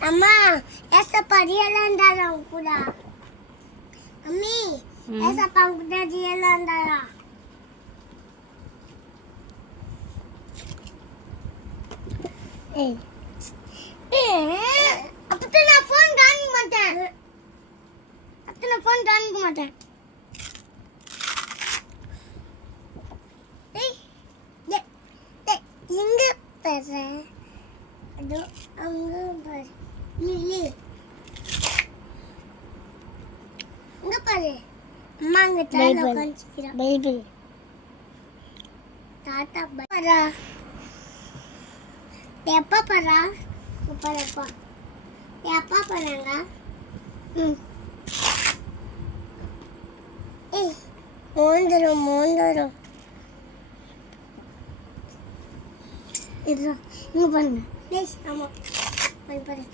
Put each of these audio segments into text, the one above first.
அம்மா ஏசப்பா படியலாண்டாரா கூட அம்மி ஏசப்பா கூட படியலாண்டாரா ஏய் அப்பதான் நான் ஃபோன் காமிக்க மாட்டேன் ஏய் எங்க பாரு அதோ அங்க பாரு நீ இங்க பாரு அம்மா அங்க தாத்தா உட்கார்ந்திருக்கா பைபிள் தாத்தா பாரா எப்பா பாரா சூப்பரப்பா எப்பா பாருங்க ஏய் மோந்தரும் இதுதான் இங்க பாருங்க ப்ளீஸ் ஆமா பாரு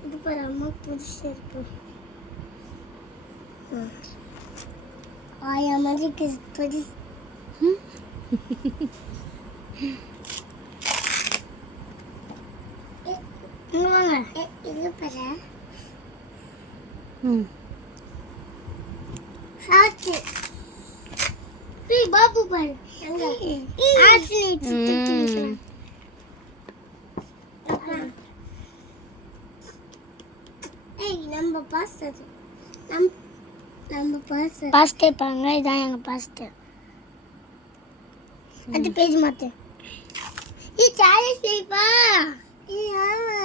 இது பாரு அம்மா புதுசு இருக்கு ஆயா மாதிரி புதுசு இங்க வாங்க இது பாரு ஆச்சு பாபு பாரு அங்க ஆச்சு நீ ஏய் நம்ம பாஸ்டர் நம்ம பாஸ்டர் பாருங்க இதான் எங்க பாஸ்டர் அது பேஜ் மாத்து இது சார்லஸ் பேப்பா ஆமா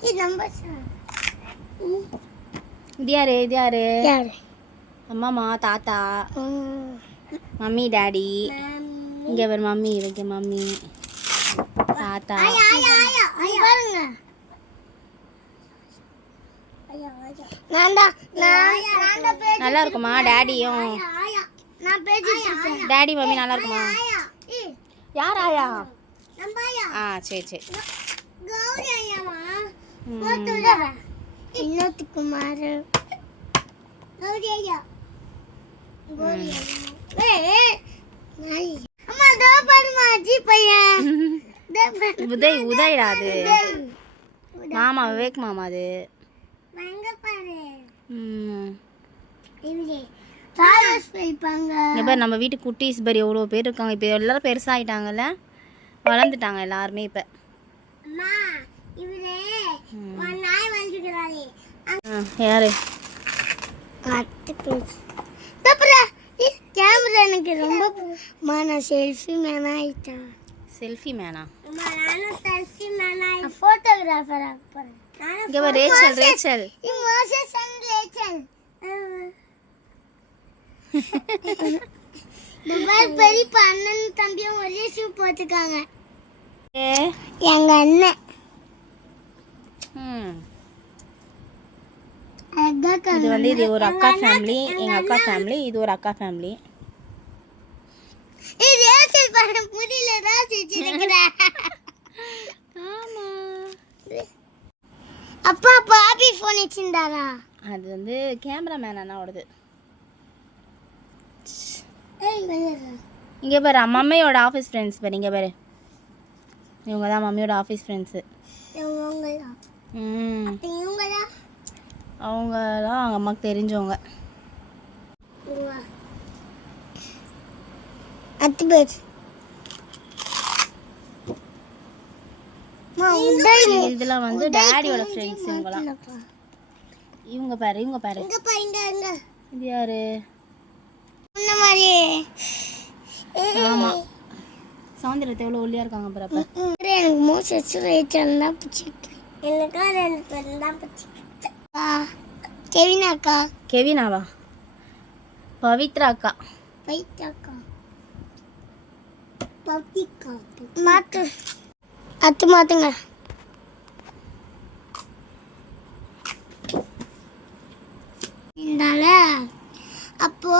இது நம்பர் இது யாரு அம்மாமா தாத்தா மம்மி டாடி இங்க ஒரு மம்மி இவங்க மம்மி தாத்தா பாருங்க நல்லா இருக்குமா டாடியும் டாடி மம்மி நல்லா இருக்குமா யார் ஆயா ஆ சரி குமார் உதயடா அது மாமா விவேக் மாமா அது நம்ம வீட்டு குட்டீஸ் பேர் எவ்வளோ பேர் இருக்காங்க இப்போ எல்லாரும் பெருசாகிட்டாங்கல்ல வளர்ந்துட்டாங்க எல்லாருமே இப்போ யாரு கேமரா எனக்கு ரொம்ப நான் செல்ஃபி மேனா ஆயிட்டேன் செல்ஃபி மேனா செல்ஃபி மேனா ஃபோட்டோகிராஃபர் ஆகப் இங்க வா ரேச்சல் துபாய் பெரியப்பா அண்ணன் தம்பியும் ஒரே ஷூ போட்டுருக்காங்க எங்க அண்ணன் இது வந்து இது ஒரு அக்கா ஃபேமிலி எங்க அக்கா ஃபேமிலி இது ஒரு அக்கா ஃபேமிலி இது ரேச்சல் பாரு புரியல ரேச்சல் ஆமா அப்பா பாபி ஃபோன் வச்சிருந்தாரா அது வந்து கேமராமேன் அண்ணாவோடது இங்கே பாரு மம்மியோட ஆஃபீஸ் ஃப்ரெண்ட்ஸ் பாரு இங்கே பாரு இவங்க தான் மம்மியோட ஆஃபீஸ் ஃப்ரெண்ட்ஸு அவங்க தான் அவங்க அம்மாவுக்கு தெரிஞ்சவங்க இதெல்லாம் வந்து டாடியோட ஃப்ரெண்ட்ஸ் இவங்க பாரு இது யாரு ஆமா சௌந்தர்யத்தை எவ்வளோ ஒல்லியா இருக்காங்க பாரு எனக்கு மோசஸ் ரேச்சல் தான் பிடிச்சிருக்கு எனக்கு ரெண்டு பேர் தான் பிடிச்சிருக்கு கெவினாவா பவித்ரா அக்கா மாத்துங்க இந்தால அப்போ